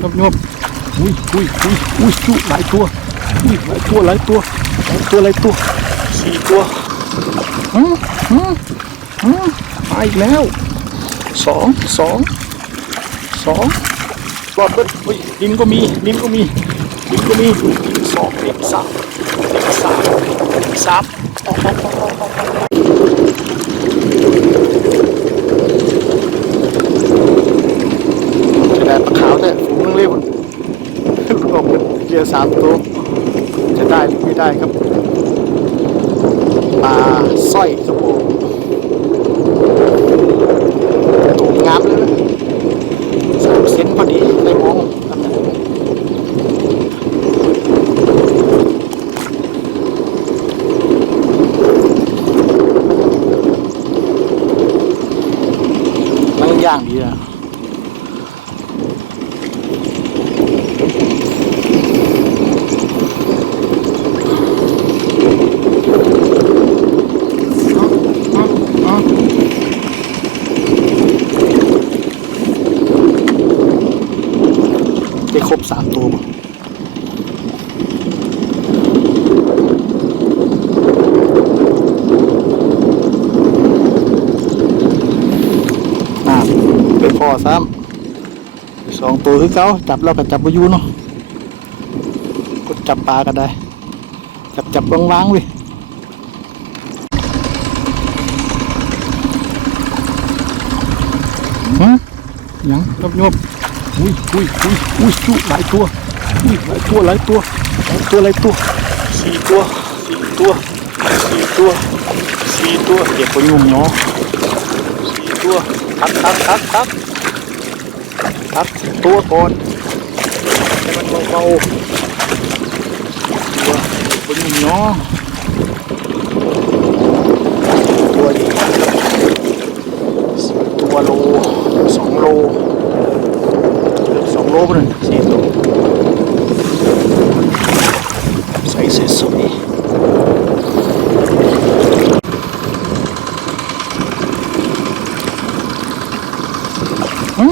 งบงบอุ้ยอุ้ยอุ้ยอุ้ยจุหลายตัวอุ้ยหลายตัวหลายตัวหลายตัวหลายตัวสี่ตัวอืมอืมอืมมาอีกแล้วสองสองสองรอดเบิ้ลอุ้ยดินก็มีดินก็มีดินก็มีสองเอ็ดสามเอ็ดสามสามออกออกออกออกออกจะได้ปลาขาวแต่ฝูงนึงเรียบลูกออกเป็นเกียร์สามตัวจะได้หรือไม่ได้ครับปลาสร้อยครับผมตัวงามเลยนะสามเซนพอดีได้มองอันนั้นมันย่างดีอะ ได้ครบสามตัวบ่อ่าไปพ่อซ้ำสองตัวคือเขาจับเราก็จับไปอยู่เนาะกดจับปลากันได้ จับจับวางวางๆเว้ยฮะยังยบยบ อุ้ยอุ้ยอุ้ยอุ้ยจุหลายตัวอุ้ยหลายตัวหลายตัวหลายตัวหลายตัวสี่ตัวสี่ตัวสี่ตัวสี่ตัวเก็บไปยุ่มเนาะสี่ตัวตัดตัดตัดตัดตัดตัวก่อนให้มันเบาๆตัวเก็บไปยุ่มเนาะตัวดีสี่ตัวโลสองโล เกือบสองโลไปเลยสี่ตัวใส่สวยๆอื มา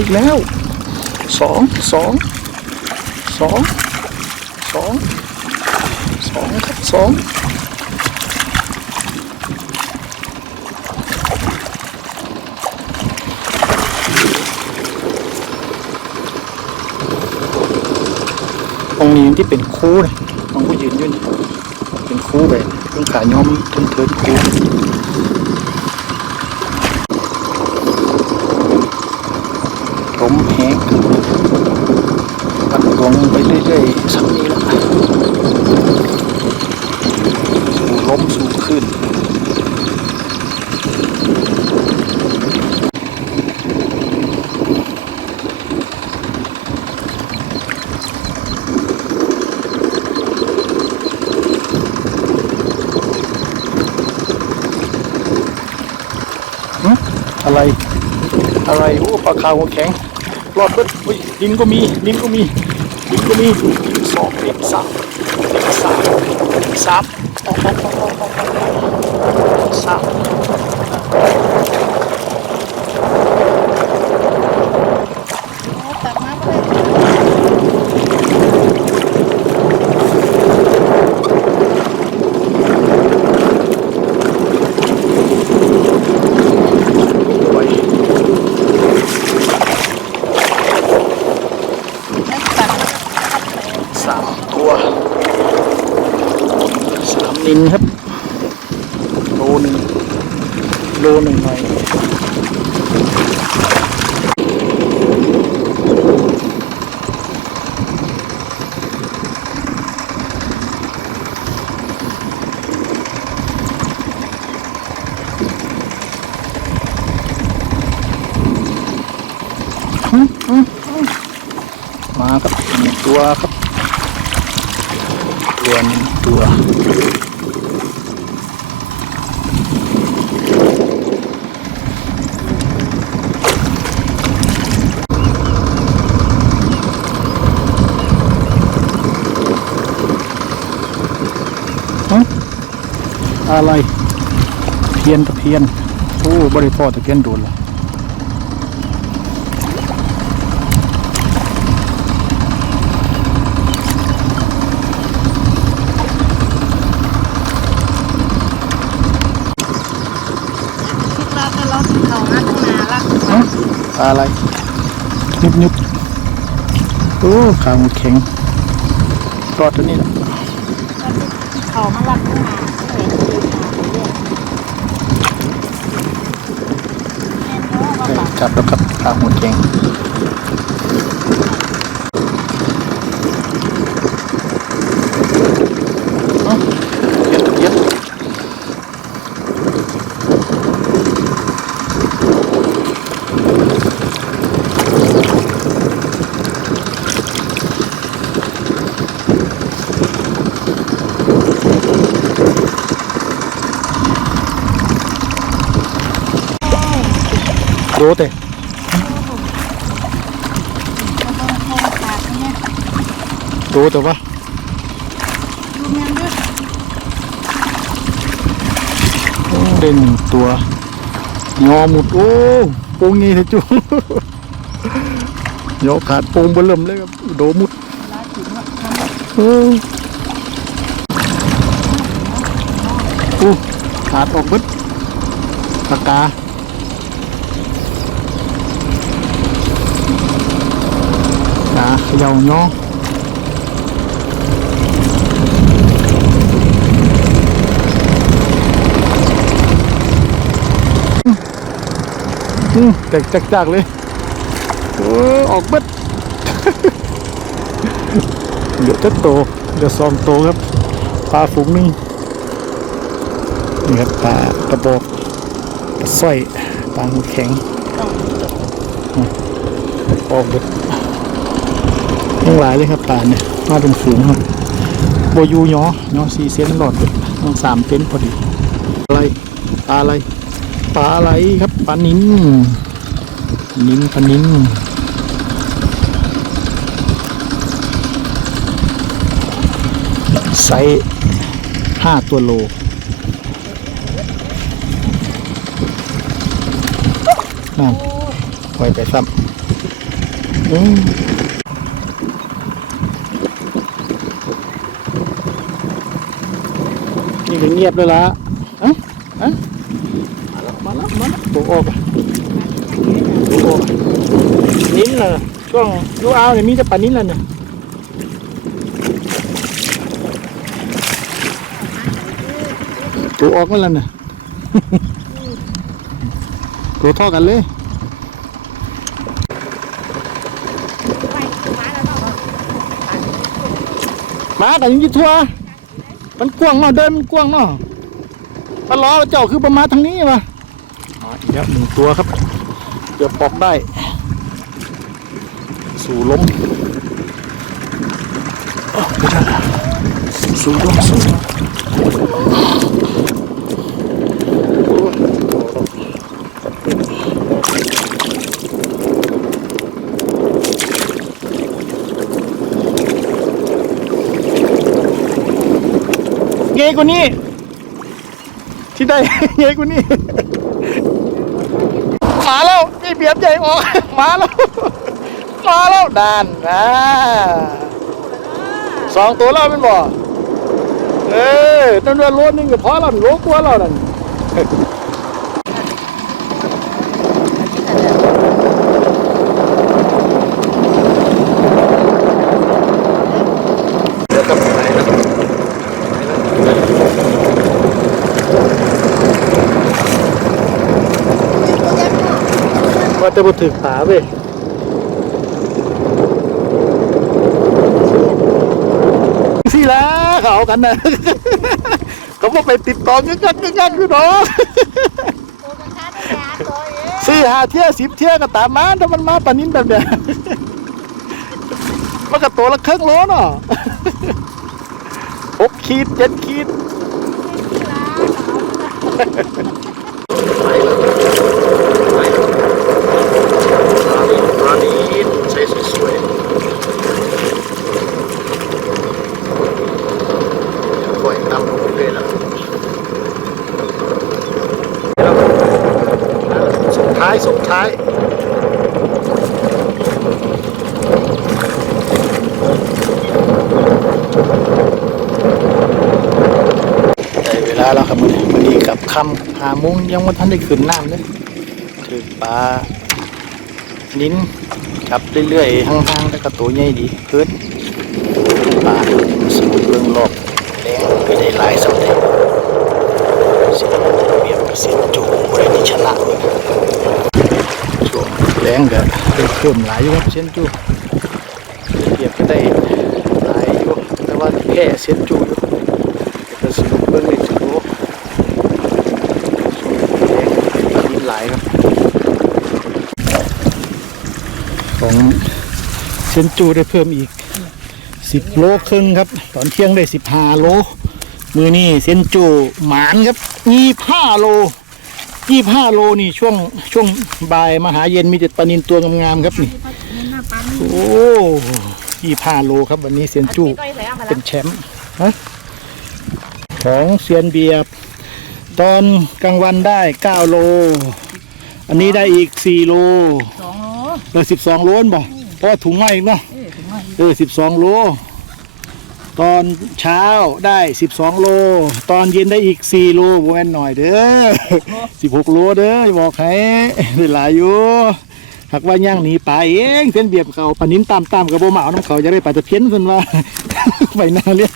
อีกแล้วสองสองสองสองสองครับสองตรงนี้ที่เป็นคู่เลยมองผู้ยืนอยู่นี่เป็นคูแบบเพิ่งขาย้อมเทินเทินคู่ งปัดลงไปเรื่อยๆสักนี้แล้วสู่ล้มสู่ขึ้นอะไร อะไรโอ้ปลาคาวหัวแข็ง รอดเบิ้ลอุ้ยดินก็มีดินก็มีดินก็มีสองเอ็ดสามเอ็ดสามสามออกออกออกออกออกออกสามไว้ สามตัวสามนินครับโลหนึ่งโลหนึ่งหน่อยอืมอืมอืมมาครับหนึ่งตัวครับตัว หนึ่งตัวอะไรเพียนตะเพียนโอ้บริพ่อตะเพียนโดนละ ปลาอะไรยุบยุบโอ้ขาหมดแข็งรอดตัวนี้แหละเขามาลักขึ้นมาเห็นยืนมาเรื่อยแม่นเนาะว่าได้ปากจับแล้วครับขาหมดแข็งเอ้าเย็นเย็น โดแต่ เขาต้องโทรขาดเนี่ย โดแต่ว่าดูแม่นตัว ยอหมุดโอ้ป่งงี้เถอะจุยอขาดป่งบนเริ่มเลยครับโดมุดโอ้ขาดออกเบิดปากกาขาเขย่ายอ แตกจักๆเลยอออกเบิดเหลือจะโตเหลือสองโตครับปลาฝูงนึงนี่ครับปลากระบอกปลาสร้อยปลาหูแข็งออกเบิดยังหลายเลยครับปลาเนี่ยมาเป็นฝูงครับโบยูยอหยอสี่เซนหลอดบิดต้องสามเซนพอดีอะไรปลาอะไรปลาอะไรครับ ปลานิ้นนิ้นปลานิ้นไซส์ห้าตัวโลนั่นปล่อยไปซ้ำอืมนี่เงียบเลยละเอ้าเอ้ามา แล้วมาแล้วตัวออกอะตัวออกนิ้นเลยช่วงยูเอาเนี่ยมีแต่ปลานิ้นแล้วเนี่ยตัวออกมาแล้วเนี่ยตัวท่ากันเลยมาแล้วเนาะหมากับยังยี่ทัวมันกว้างเนาะเดินมันกว้างเนาะปลาล้อเจ้าคือประมาณทางนี้วะ อีกแล้วหนึ่งตัวครับ เกือบปอกได้ สู่ลมอ้าวไม่ได้สู่ลมสู่ลมเงยกว่านี้ที่ได้เงยกว่านี้ มาแล้วนี่เบียดใหญ่ออกมาแล้วมาแล้วดานนะสองตัวแล้วเป็นบ่เออนั่นว่าโลนึงก็พอแล้วโลกว่าแล้วนั่นเดี๋ยวกลับไปไหนแล้ว ว่าจะมาถึงขาเว้ยสิแล้วเขาเอากันนะเขาบอกไปติดต่องักงักงักงักอยู่เนาะตัวมันช้าได้ยาตัวเองสี่หาเที่ยสิบเที่ยก็ตามมาถ้ามันมาปานนินแบบเนี้ยมันก็ตัวละครึ่งโลเนาะหกขีดเจ็ดขีด ร้านนี้ใช้สวยๆปล่อยน้ำลงเรื่อยๆแล้วส่งท้ายส่งท้าย ได้เวลาแล้วครับวันนี้วันนี้กับคำหามุ้งยังว่าท่านได้ขึ้นน้ำเลยถือปลานิ้นจับเรื่อยๆห่างๆแล้วก็ตัวใหญ่ดีเกินปลาสนุกเรื่องรอบแรงก็ได้หลายสำเร็จเสียเปียบเสียจูบริที่ชนะเลยช่วงแรงก็ได้เพิ่มหลายอยู่ครับเสียนจูเปียบก็ได้หลายอยู่แต่ว่าแค่เสียนจูอยู่ก็สนุกเรื่องนี้จูช่วงแรงมีหลายครับ ของเซนจูได้เพิ่มอีก10โลครึ่งครับ ตอนเที่ยงได้15โล มือนี่เซนจูหมานครับ25โล25โลนี่ช่วงช่วงบ่ายมาหาเย็นมีแต่ปลานินตัวงามๆครับนี่หน้าปั๊มโอ้25โลครับวันนี้เซนจูเป็นแชมป์ของเซียนเบียร์ตอนกลางวันได้ 9 โล อันนี้ได้อีก 4 โล เออสิบสองโลนบ่เพราะว่าถุงมาอีกเนาะเออถึงว่าเออสิบสองโล ตอนเช้าได้สิบสองโล ตอนเย็นได้อีกสี่โลบแม่นหน่อยเด้อสิบหกโลเด้ออย่าบอกให้ได้หลายอยู่หากว่าย่างหนีไปเองเส้นเบียบเขาปานิ้นตามตามๆกับโบเหมาน้ำเขาจะได้ปลาตะเพียนคนว่า ไปนาเลี้ยง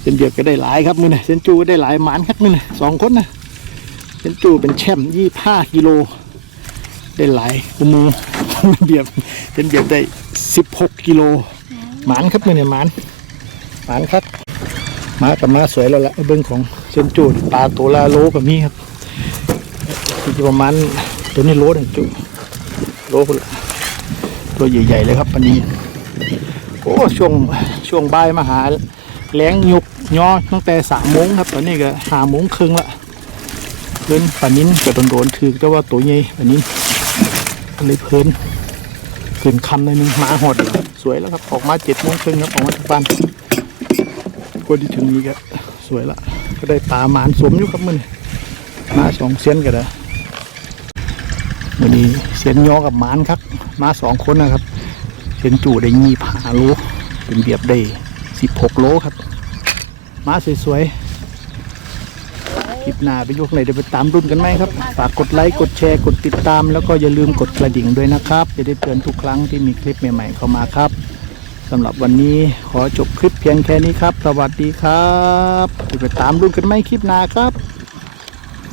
เส้นเบียบก็ได้หลายครับมือนะเส้นจูก็ได้หลายหมานครับมือนะสองคนนะเส้นจูเป็นแชมป์ยี่ห้ากิโล ได้หลายอุโมงเบียบเป็นเบียบได้สิบหกกิโลหมานครับเนี่ยหมานหมานครับมากับมาสวยแล้วแหละเบิ้องของเซนจูดปลาตัวละโลกับมีครับประมาณตัวนี้โลหนึ่งจุโลคนละตัวใหญ่ๆเลยครับปันนี้โอ้ช่วงช่วงบ่ายมาหาแรงยุกย่อตั้งแต่สามโมงครับตอนนี้ก็หาโมงครึ่งละเล่นปันนี้ก็โดนๆถือแต่ว่าตัวใหญ่ปันนี้ เลยเพลินขึ้นคำในอยหนึงหมาหดสวยแล้วครับ ออกมาเจ็ดโมงครึ่งครับออกมาจากบ้านกว่าที่ถึงนี้ก็สวยละก็ได้ปลาหมานสมอยู่ครับมันมาสองเสียนก็ได้วันนี้เสียนยอกับหมานครับ มาสองคนนะครับเสียนจู่ได้ยี่ผาโลเป็นเบียบได้สิบหกโลครับ มาสวยๆ คลิปหน้าไปยกไหนเดี๋ยวไปตามรุ่นกันไหมครับ ฝากกดไลค์ กดแชร์ กดติดตาม แล้วก็อย่าลืมกดกระดิ่งด้วยนะครับ จะได้เตือนทุกครั้งที่มีคลิปใหม่ๆเข้ามาครับสำหรับวันนี้ขอจบคลิปเพียงแค่นี้ครับ สวัสดีครับไปตามรุ่นกันไหมคลิปหน้าครับ